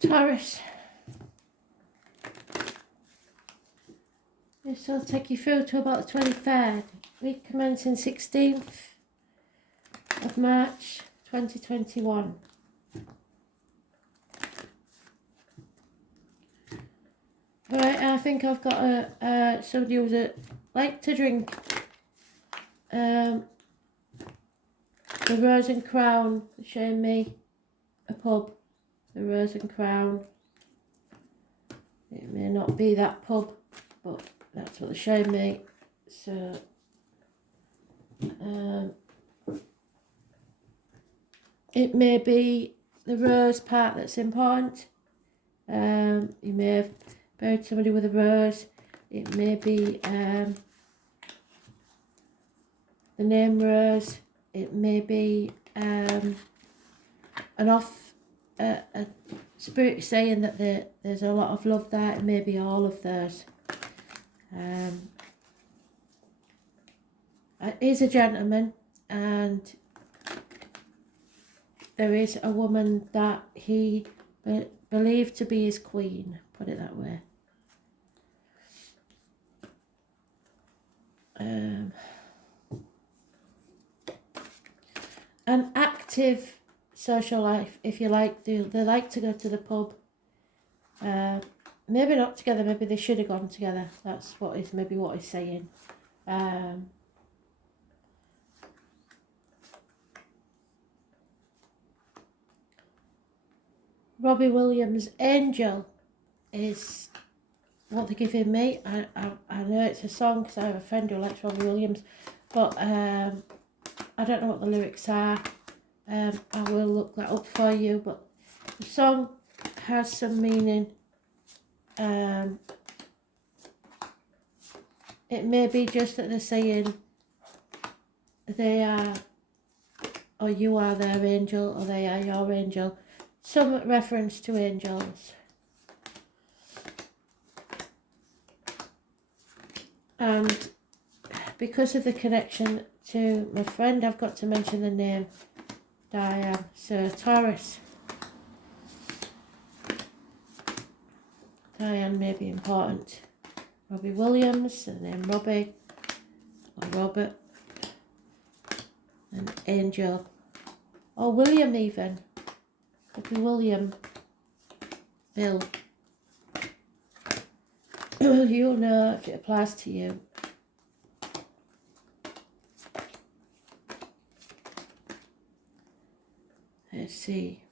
Taurus. This will take you through to about the 23rd. Week commencing 16th of March 2021. Right, I think I've got somebody who like to drink the Rose and Crown, showing me a pub, the Rose and Crown. It may not be that pub, but that's what they're showing me. So it may be the rose part that's important. You may have buried somebody with a rose. It may be the name Rose. It may be a spirit saying that there's a lot of love there. It may be all of those. He's a gentleman, and there is a woman that he believed to be his queen, put it that way. An active social life, if you like. They like to go to the pub. Maybe not together, maybe they should have gone together. That's what he's saying. Robbie Williams' Angel is what they're giving me. I know it's a song because I have a friend who likes Robbie Williams, but I don't know what the lyrics are. I will look that up for you, but the song has some meaning. It may be just that they're saying they are, or you are their angel, or they are your angel. Some reference to angels. And because of the connection to my friend, I've got to mention the name Diane. So Taurus. Diane may be important. Robbie Williams, the name Robbie, or Robert, and Angel, or William even. Could be William, Bill. You'll know if it applies to you. Let's see.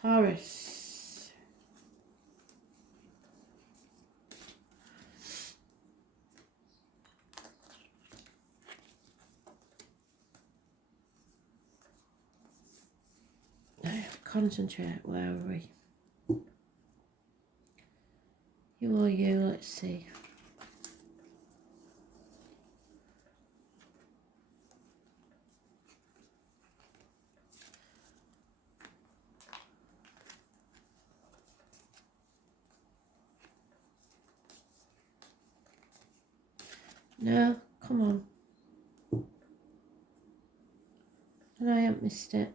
Taurus. Concentrate, where are we? You or you, let's see. No, come on. And I haven't missed it.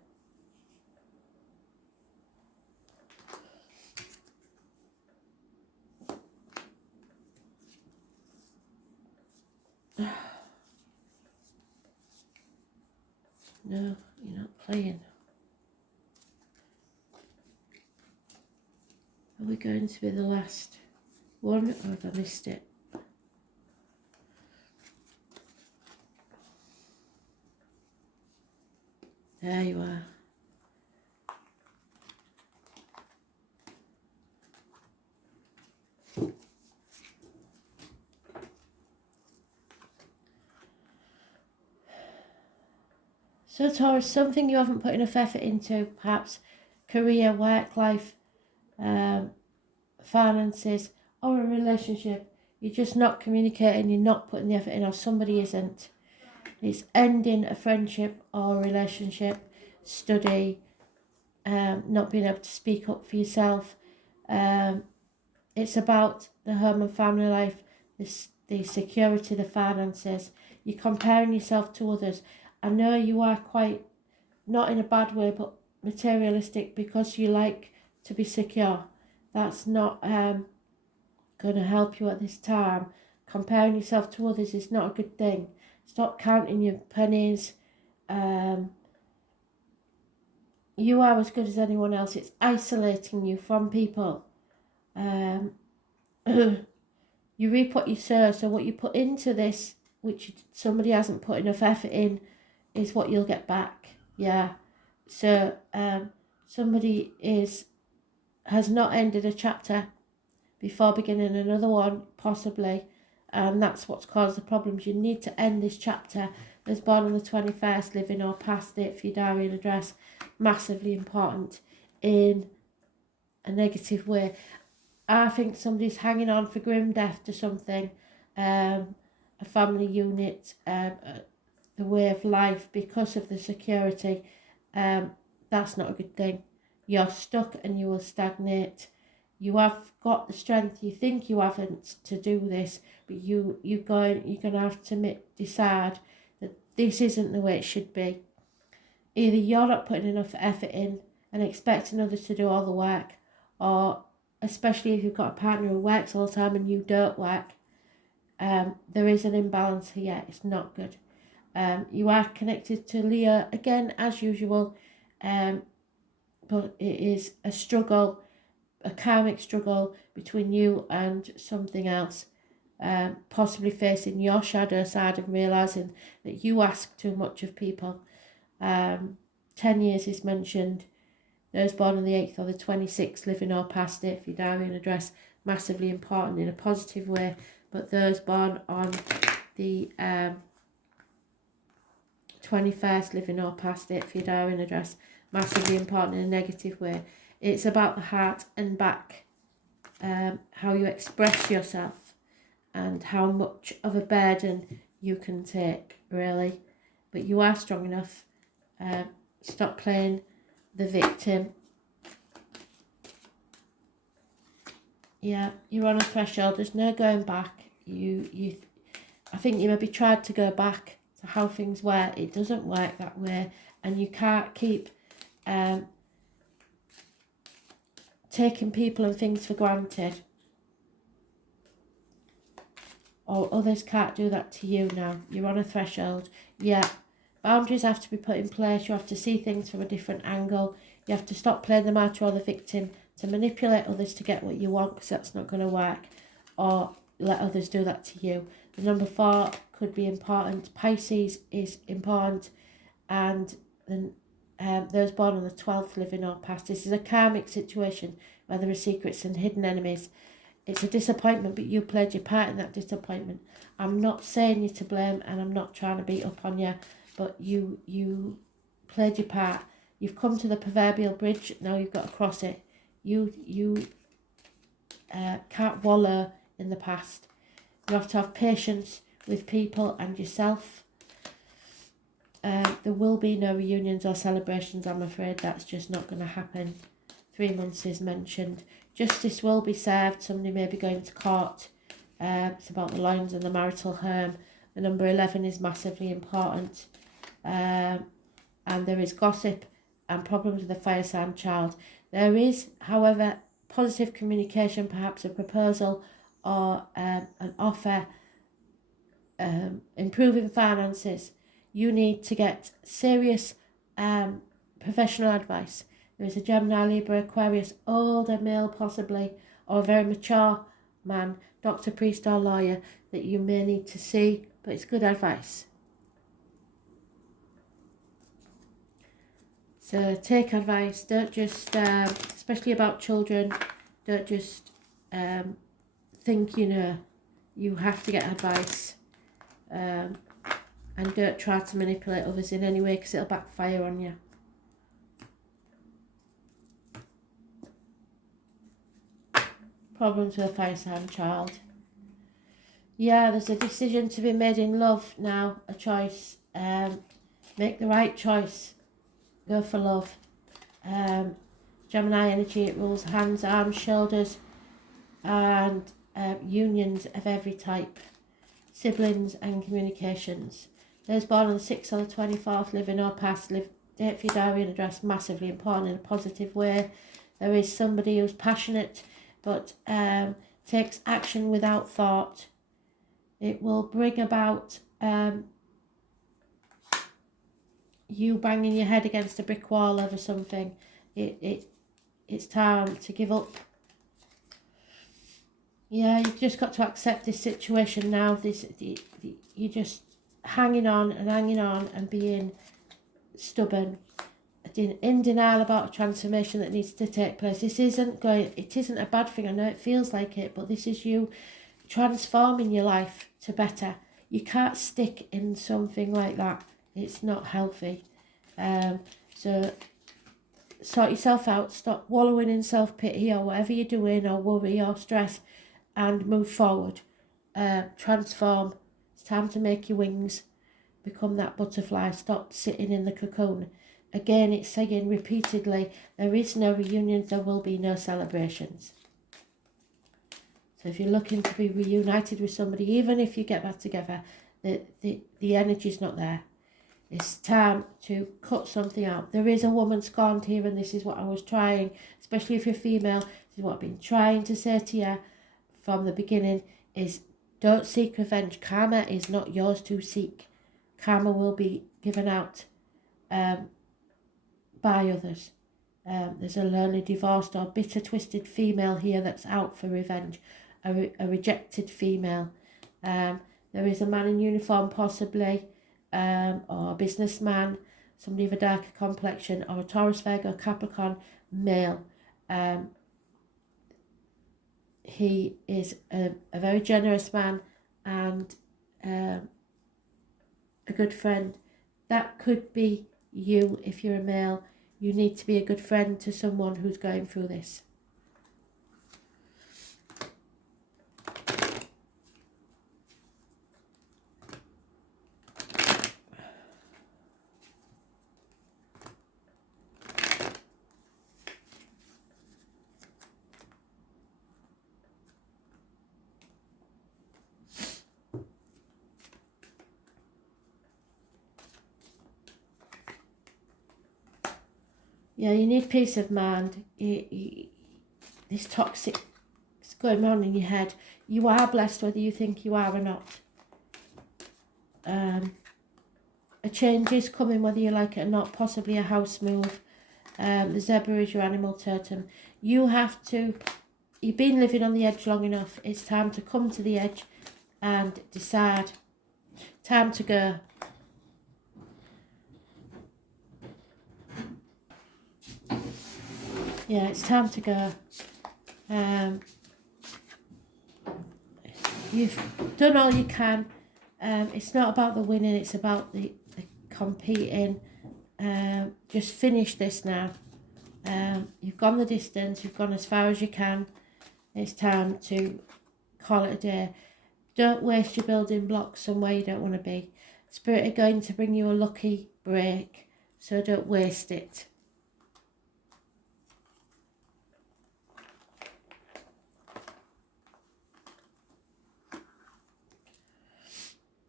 No, you're not playing. Are we going to be the last one, or have I missed it? There you are. So Taurus, something you haven't put enough effort into, perhaps career, work life, finances, or a relationship. You're just not communicating, you're not putting the effort in, or somebody isn't. It's ending a friendship or a relationship, study, not being able to speak up for yourself. It's about the home and family life, the security, the finances. You're comparing yourself to others. I know you are quite, not in a bad way, but materialistic, because you like to be secure. That's not going to help you at this time. Comparing yourself to others is not a good thing. Stop counting your pennies. You are as good as anyone else. It's isolating you from people. You reap what you sow, so what you put into this, which somebody hasn't put enough effort in, is what you'll get back. Yeah. So somebody has not ended a chapter before beginning another one, possibly, and that's what's caused the problems. You need to end this chapter. There's born on the 21st, living or past it for your diary and address, massively important in a negative way. I think somebody's hanging on for grim death to something, a family unit, the way of life, because of the security. That's not a good thing. You're stuck and you will stagnate. You have got the strength, you think you haven't, to do this, but you're going to have to decide that this isn't the way it should be. Either you're not putting enough effort in and expecting others to do all the work, or especially if you've got a partner who works all the time and you don't work, there is an imbalance here. It's not good. You are connected to Leo again, as usual, but it is a struggle, a karmic struggle between you and something else, possibly facing your shadow side and realising that you ask too much of people. 10 years is mentioned. Those born on the 8th or the 26th, living or past it, for your diary and address, massively important in a positive way. But those born on the 21st, living or past it, for your diary and address, massively important in a negative way. It's about the heart and back, how you express yourself and how much of a burden you can take, really. But you are strong enough. Stop playing the victim. Yeah, you're on a threshold. There's no going back. I think you maybe tried to go back to how things were. It doesn't work that way, and you can't keep taking people and things for granted. Or others can't do that to you now. You're on a threshold. Yeah. Boundaries have to be put in place. You have to see things from a different angle. You have to stop playing the martyr or the victim to manipulate others to get what you want, because that's not going to work. Or let others do that to you. The number 4 could be important. Pisces is important. And then those born on the 12th, living or past. This is a karmic situation where there are secrets and hidden enemies. It's a disappointment, but you played your part in that disappointment. I'm not saying you're to blame, and I'm not trying to beat up on you. But you played your part. You've come to the proverbial bridge. Now you've got to cross it. You can't wallow in the past. You have to have patience with people and yourself. There will be no reunions or celebrations, I'm afraid. That's just not going to happen. 3 months is mentioned. Justice will be served. Somebody may be going to court. It's about the lines and the marital home. The number 11 is massively important. And there is gossip and problems with the fire sign child. There is, however, positive communication, perhaps a proposal or an offer, improving finances. You need to get serious professional advice. There is a Gemini, Libra, Aquarius, older male possibly, or a very mature man, doctor, priest or lawyer that you may need to see, but it's good advice. So take advice. Don't just, especially about children, don't just think you know. You have to get advice. And don't try to manipulate others in any way, because it'll backfire on you. Problems with a fire sign child. Yeah, there's a decision to be made in love now, a choice. Make the right choice. Go for love. Gemini energy, it rules hands, arms, shoulders, and unions of every type. Siblings and communications. Those born on the 6th or the 24th, living or past, date for your diary and address, massively important in a positive way. There is somebody who's passionate but takes action without thought. It will bring about you banging your head against a brick wall over something. It's time to give up. Yeah, you've just got to accept this situation now. You're just hanging on and being stubborn, in denial about a transformation that needs to take place. It isn't a bad thing. I know it feels like it, but this is you transforming your life to better. You can't stick in something like that. It's not healthy. So sort yourself out. Stop wallowing in self-pity or whatever you're doing, or worry or stress, and move forward. Transform. It's time to make your wings. Become that butterfly. Stop sitting in the cocoon. Again, it's saying repeatedly, there is no reunions, there will be no celebrations. So if you're looking to be reunited with somebody, even if you get back together, the energy's not there. It's time to cut something out. There is a woman scorned here, and this is what I was trying, especially if you're female, this is what I've been trying to say to you from the beginning, is don't seek revenge. Karma is not yours to seek. Karma will be given out by others. There's a lonely, divorced or bitter, twisted female here that's out for revenge, a rejected female. There is a man in uniform possibly, or a businessman, somebody of a darker complexion, or a Taurus, Virgo, Capricorn male. He is a very generous man and a good friend. That could be you if you're a male. You need to be a good friend to someone who's going through this. Yeah, you need peace of mind. This toxic is going on in your head. You are blessed whether you think you are or not. A change is coming whether you like it or not, possibly a house move. The zebra is your animal totem. You've been living on the edge long enough. It's time to come to the edge and decide. Time to go. Yeah, it's time to go. You've done all you can. It's not about the winning, it's about the competing. Just finish this now. You've gone the distance, you've gone as far as you can. It's time to call it a day. Don't waste your building blocks somewhere you don't want to be. Spirit are going to bring you a lucky break, so don't waste it.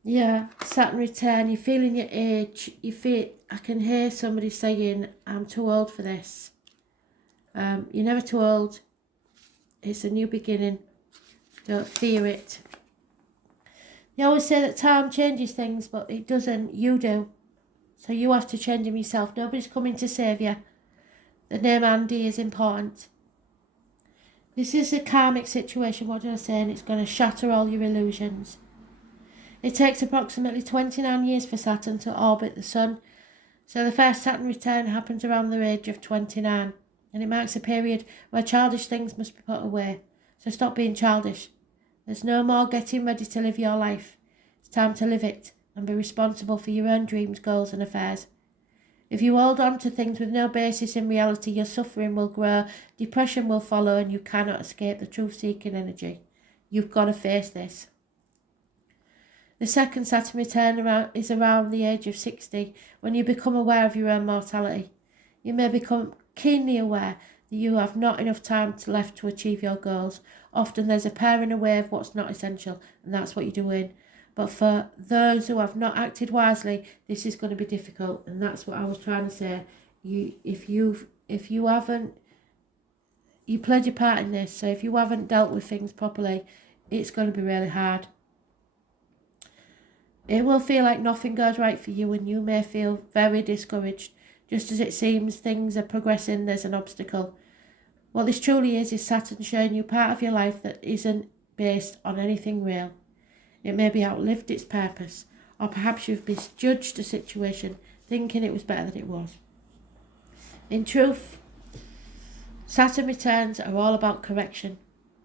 Yeah, Saturn return, you're feeling your age, I can hear somebody saying, I'm too old for this. You're never too old. It's a new beginning. Don't fear it. They always say that time changes things, but it doesn't. You do. So you have to change them yourself. Nobody's coming to save you. The name Andy is important. This is a karmic situation, what did I say? And it's going to shatter all your illusions. It takes approximately 29 years for Saturn to orbit the Sun. So the first Saturn return happens around the age of 29. And it marks a period where childish things must be put away. So stop being childish. There's no more getting ready to live your life. It's time to live it and be responsible for your own dreams, goals and affairs. If you hold on to things with no basis in reality, your suffering will grow, depression will follow, and you cannot escape the truth-seeking energy. You've got to face this. The second Saturn return is around the age of 60, when you become aware of your own mortality. You may become keenly aware that you have not enough time left to achieve your goals. Often there's a paring away of what's not essential, and that's what you're doing. But for those who have not acted wisely, this is going to be difficult, and that's what I was trying to say. If you haven't you played your part in this. So if you haven't dealt with things properly, it's going to be really hard. It will feel like nothing goes right for you, and you may feel very discouraged. Just as it seems things are progressing, there's an obstacle. What this truly is Saturn showing you part of your life that isn't based on anything real. It may be outlived its purpose, or perhaps you've misjudged a situation, thinking it was better than it was. In truth, Saturn returns are all about correction.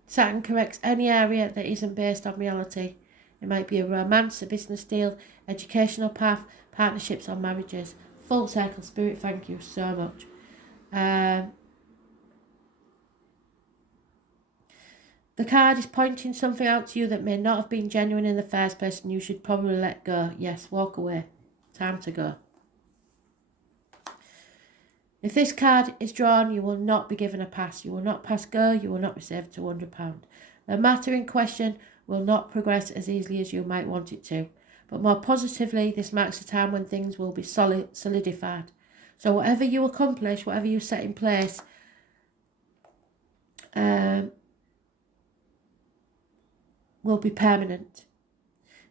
Saturn corrects any area that isn't based on reality. It might be a romance, a business deal, educational path, partnerships or marriages. Full circle, Spirit, thank you so much. The card is pointing something out to you that may not have been genuine in the first place, and you should probably let go. Yes, walk away. Time to go. If this card is drawn, you will not be given a pass. You will not pass go. You will not receive £200. The matter in question will not progress as easily as you might want it to. But more positively, this marks a time when things will be solidified. So whatever you accomplish, whatever you set in place, will be permanent.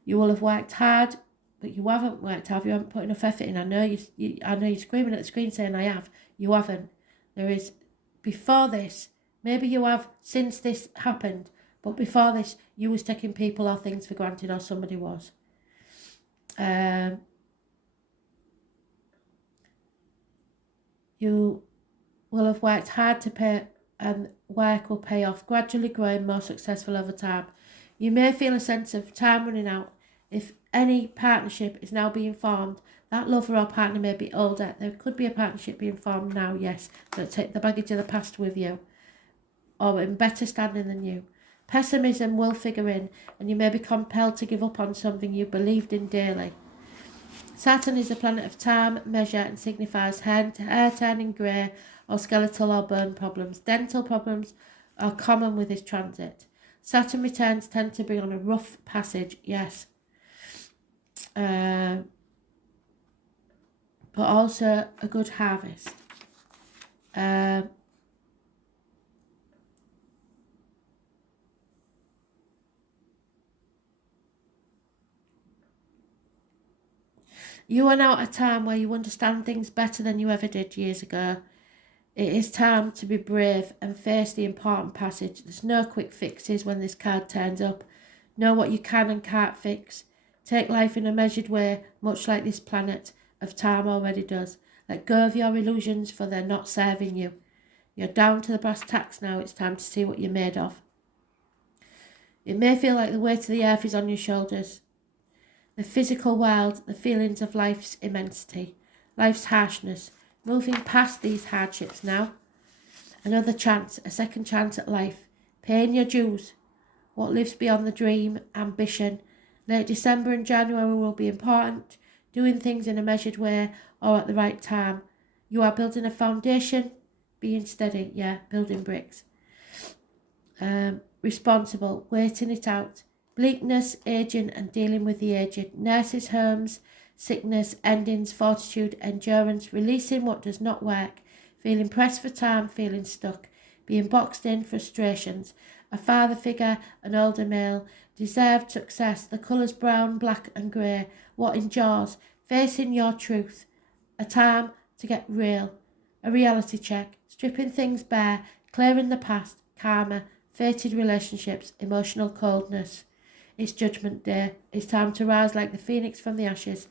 You will have worked hard, but you haven't worked hard. You haven't put enough effort in. I know you're screaming at the screen saying I have. You haven't. There is, before this, maybe you have since this happened, but before this, you was taking people or things for granted, or somebody was. You will have worked hard to pay, and work will pay off, gradually growing more successful over time. You may feel a sense of time running out. If any partnership is now being formed, that lover or partner may be older. There could be a partnership being formed now, yes, that take the baggage of the past with you, or in better standing than you. Pessimism will figure in, and you may be compelled to give up on something you believed in daily. Saturn is a planet of time, measure, and signifies hair turning grey or skeletal or bone problems. Dental problems are common with this transit. Saturn returns tend to bring on a rough passage, yes. But also a good harvest. You are now at a time where you understand things better than you ever did years ago. It is time to be brave and face the important passage. There's no quick fixes when this card turns up. Know what you can and can't fix. Take life in a measured way, much like this planet of time already does. Let go of your illusions, for they're not serving you. You're down to the brass tacks now. It's time to see what you're made of. It may feel like the weight of the earth is on your shoulders. The physical world, the feelings of life's immensity, life's harshness. Moving past these hardships now. Another chance, a second chance at life. Paying your dues. What lives beyond the dream, ambition. Late December and January will be important. Doing things in a measured way or at the right time. You are building a foundation. Being steady, building bricks. Responsible, waiting it out. Bleakness, aging and dealing with the aged. Nurses' homes, sickness, endings, fortitude, endurance, releasing what does not work, feeling pressed for time, feeling stuck, being boxed in, frustrations, a father figure, an older male, deserved success, the colours brown, black and grey, what endures, facing your truth, a time to get real, a reality check, stripping things bare, clearing the past, karma, fated relationships, emotional coldness. It's Judgment Day. It's time to rise like the phoenix from the ashes.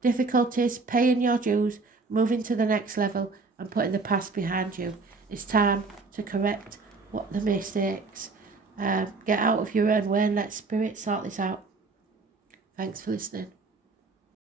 Difficulties, paying your dues, moving to the next level and putting the past behind you. It's time to correct what the mistakes. Get out of your own way and let Spirit sort this out. Thanks for listening.